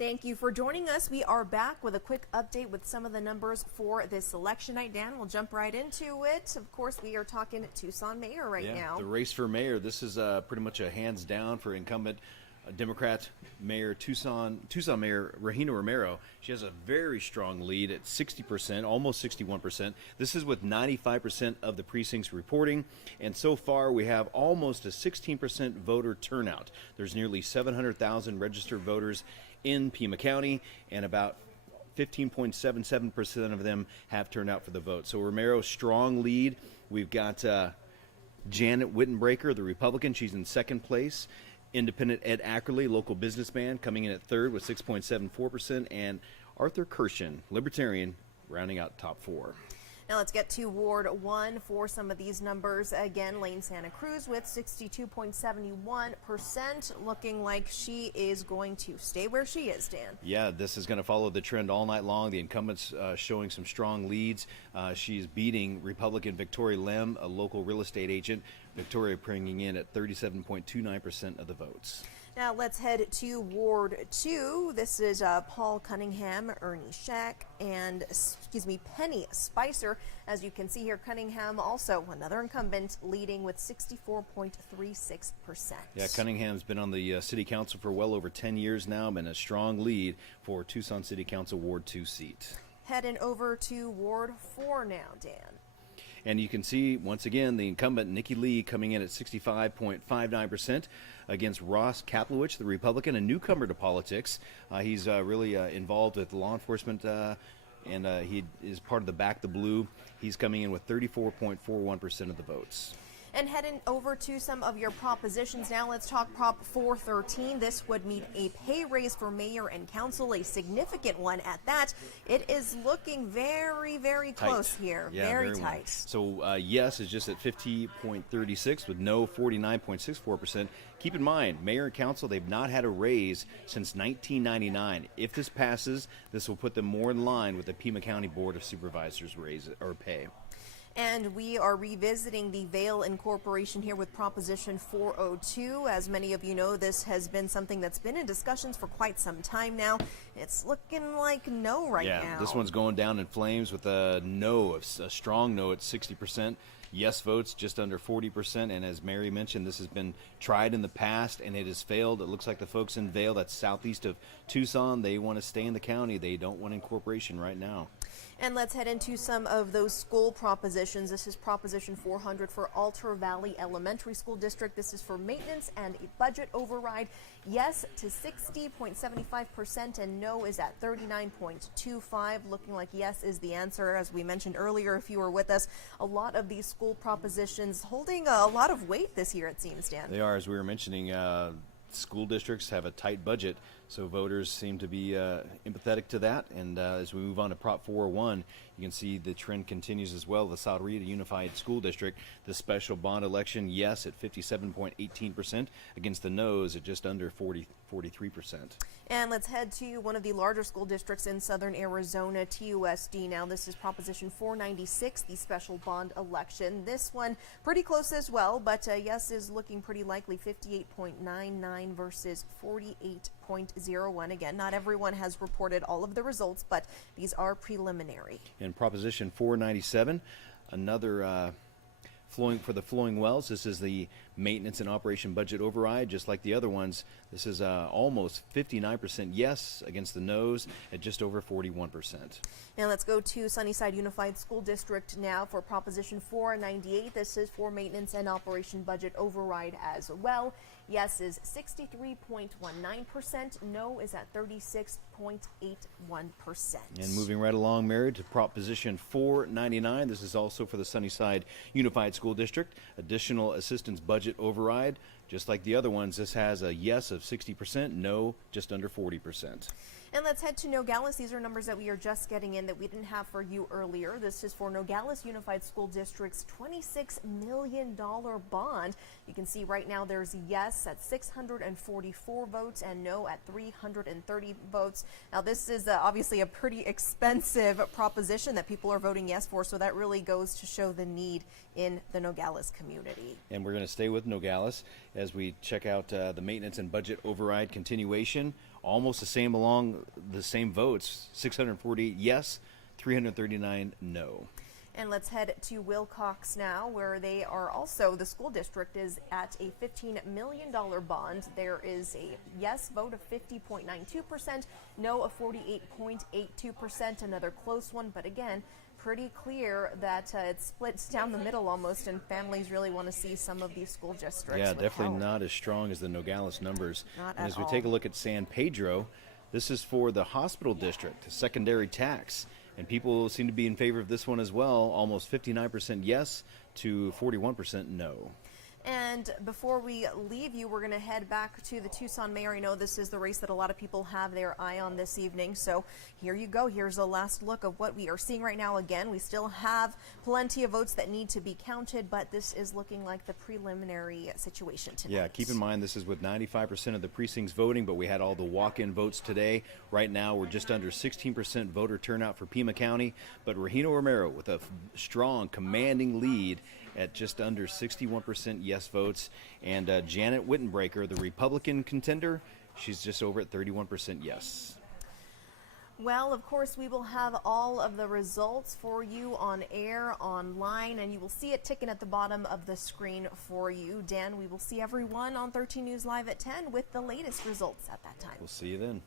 Thank you for joining us. We are back with a quick update with some of the numbers for this election night. Dan, we'll jump right into it. Of course, we are talking Tucson mayor right now. The race for mayor. This is pretty much a hands down for incumbent Democrat Mayor Tucson Mayor Regina Romero. She has a very strong lead at 60%, almost 61%. This is with 95% of the precincts reporting, and so far we have almost a 16% voter turnout. There's nearly 700,000 registered voters in Pima County, and about 15.77% of them have turned out for the vote. So Romero's strong lead. We've got Janet Wittenbreaker, the Republican. She's in second place. Independent Ed Ackerley, local businessman, coming in at third with 6.74%, and Arthur Kirshen, Libertarian, rounding out top four. Now let's get to Ward 1 for some of these numbers. Again, Lane Santa Cruz with 62.71%, looking like she is going to stay where she is, Dan. Yeah, this is going to follow the trend all night long. The incumbent's showing some strong leads. She's beating Republican Victoria Lem, a local real estate agent. Victoria bringing in at 37.29% of the votes. Now let's head to Ward 2. This is Paul Cunningham, Ernie Scheck, and Penny Spicer. As you can see here, Cunningham, also another incumbent, leading with 64.36%. Yeah, Cunningham's been on the city council for well over 10 years now, been a strong lead for Tucson City Council Ward 2 seat. Heading over to Ward 4 now, Dan. And you can see, once again, the incumbent, Nikki Lee, coming in at 65.59% against Ross Kaplowitz, the Republican, a newcomer to politics. He's really involved with law enforcement, and he is part of the Back the Blue. He's coming in with 34.41% of the votes. And heading over to some of your propositions now, let's talk Prop 413. This would mean a pay raise for mayor and council, a significant one at that. It is looking very, very close here. Yeah, very tight. So yes is just at 50.36 with no 49.64%. Keep in mind, mayor and council, they've not had a raise since 1999. If this passes, this will put them more in line with the Pima County Board of Supervisors raise or pay. And we are revisiting the Vail Incorporation here with Proposition 402. As many of you know, this has been something that's been in discussions for quite some time now. It's looking like no right now. Yeah, this one's going down in flames with a no, a strong no at 60%. Yes votes just under 40%, and as Mary mentioned, this has been tried in the past and it has failed. It looks like the folks in Vail, that's southeast of Tucson, they want to stay in the county. They don't want incorporation right now. And let's head into some of those school propositions. This is Proposition 400 for Altar Valley Elementary School District. This is for maintenance and a budget override. Yes to 60.75% and no is at 39.25. Looking like yes is the answer. As we mentioned earlier, if you were with us, a lot of these school propositions holding a lot of weight this year, it seems, Dan. They are, as we were mentioning. School districts have a tight budget, so voters seem to be empathetic to that. And as we move on to Prop 401, you can see the trend continues as well. The Sal Rita Unified School District, the special bond election, yes at 57.18% against the no's at just under 43%. And let's head to one of the larger school districts in southern Arizona, TUSD. Now, this is Proposition 496, the special bond election. This one pretty close as well, but yes is looking pretty likely, 58.99 versus 48.01. Again, not everyone has reported all of the results, but these are preliminary. In Proposition 497, another flowing wells. This is the maintenance and operation budget override, just like the other ones. This is almost 59% yes against the no's at just over 41%. Now let's go to Sunnyside Unified School District now for Proposition 498. This is for maintenance and operation budget override as well. Yes is 63.19%. No is at 36.81%. And moving right along, Mary, to Proposition 499. This is also for the Sunnyside Unified School District. Additional assistance budget override. Just like the other ones, this has a yes of 60%, no just under 40%. And let's head to Nogales. These are numbers that we are just getting in that we didn't have for you earlier. This is for Nogales Unified School District's $26 million bond. You can see right now there's yes at 644 votes and no at 330 votes. Now this is obviously a pretty expensive proposition that people are voting yes for, so that really goes to show the need in the Nogales community. And we're going to stay with Nogales as we check out the maintenance and budget override continuation. Almost the same along the same votes, 648 yes, 339 no. And let's head to Wilcox now, where they are also, the school district is at a $15 million bond. There is a yes vote of 50.92%, no of 48.82%, another close one, but again, pretty clear that it splits down the middle almost, and families really want to see some of these school districts. Yeah, with definitely help. not as strong as the Nogales numbers. Not and at as we all. take a look at San Pedro, this is for the hospital district, secondary tax. And people seem to be in favor of this one as well, almost 59% yes to 41% no. And before we leave you, we're going to head back to the Tucson mayor. I know this is the race that a lot of people have their eye on this evening. So here you go. Here's a last look of what we are seeing right now. Again, we still have plenty of votes that need to be counted, but this is looking like the preliminary situation tonight. Yeah, keep in mind this is with 95% of the precincts voting, but we had all the walk-in votes today. Right now, we're just under 16% voter turnout for Pima County, but Regino Romero with a strong, commanding lead at just under 61% yes votes. And Janet Wittenbreaker, the Republican contender, she's just over at 31% yes. Well, of course, we will have all of the results for you on air, online, and you will see it ticking at the bottom of the screen for you. Dan, we will see everyone on 13 News Live at 10 with the latest results at that time. We'll see you then.